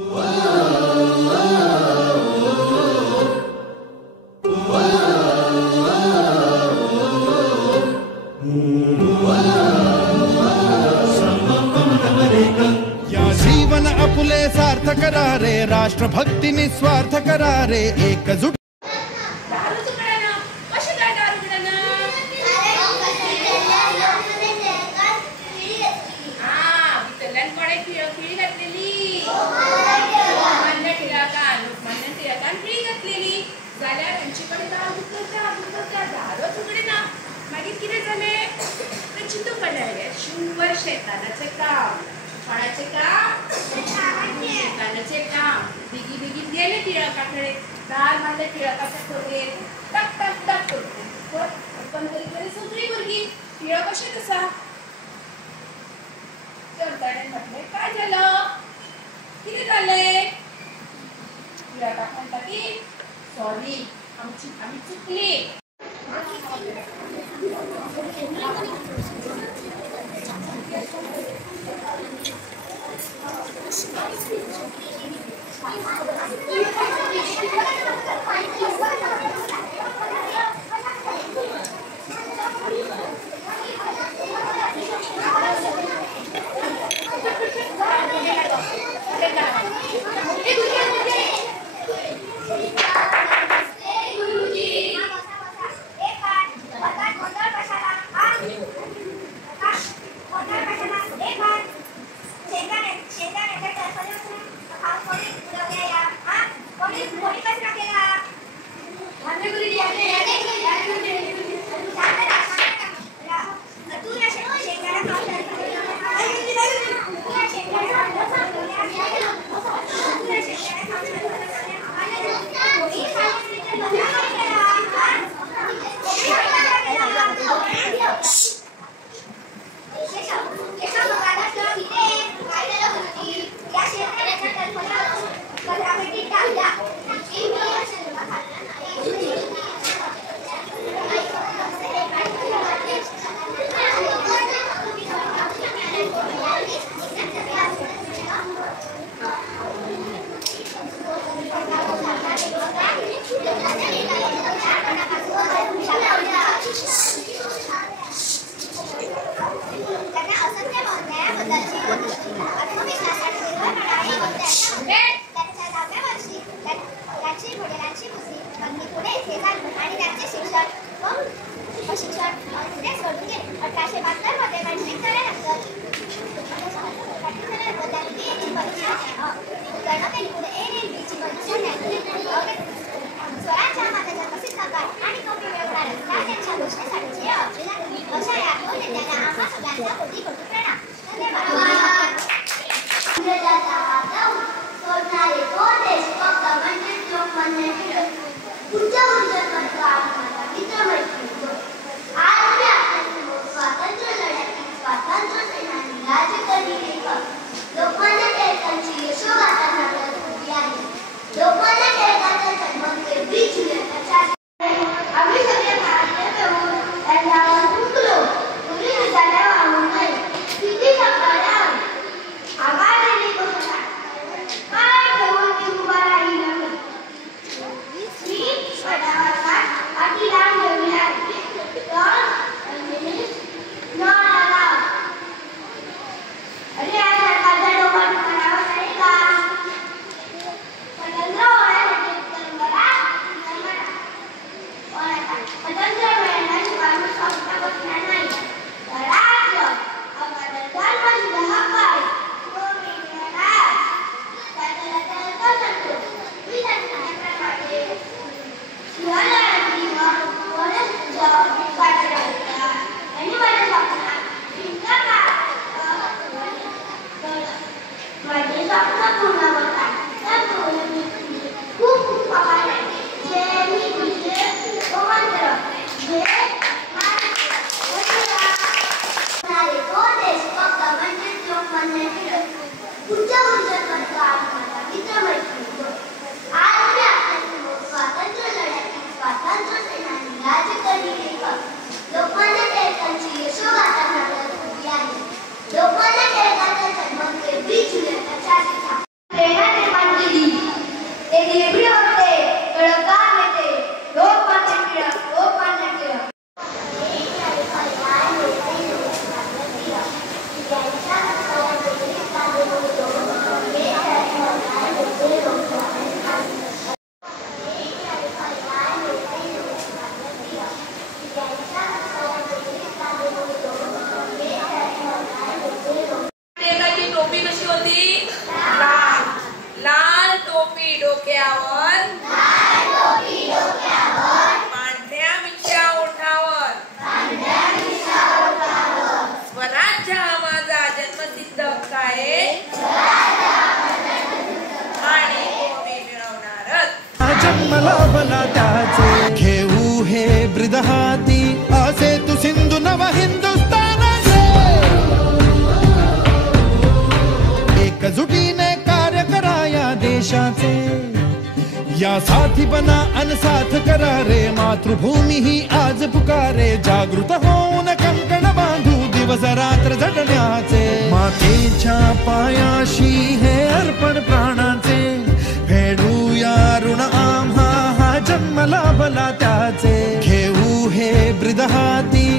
जीवन आपुले सार्थ करारे, राष्ट्रभक्ती निस्वार्थ करारे, एकजूट शेतानाचे काम, फळाचे काम, शेतानाचे काम, बिगी बिगी गेले टिळकाकडे, दार मारले टिळकाच्या खोलीत, टक टक टक करतो. पण तरी सुधरी मुलगी टिळक कशी कसा चौथाने म्हटले, काय झालं, किती झाले? टिळका म्हणतात की सॉरी, आम्ही चुकली. लोकमान्य टिळकांचा जन्म 23 जुलै 1866 देशाचे. या साथी बना अनसाथ करा रे, मातृभूमी ही आज पुकारे. जागृत होऊन कंकण बांधू दिवस रात्र झटण्याचे. मातेच्या पायाशी हे अर्पण प्राणाचे, फेडूया ऋण आम्हा हा जन्म लाभला त्याचे. घेऊ हे ब्रीद हाती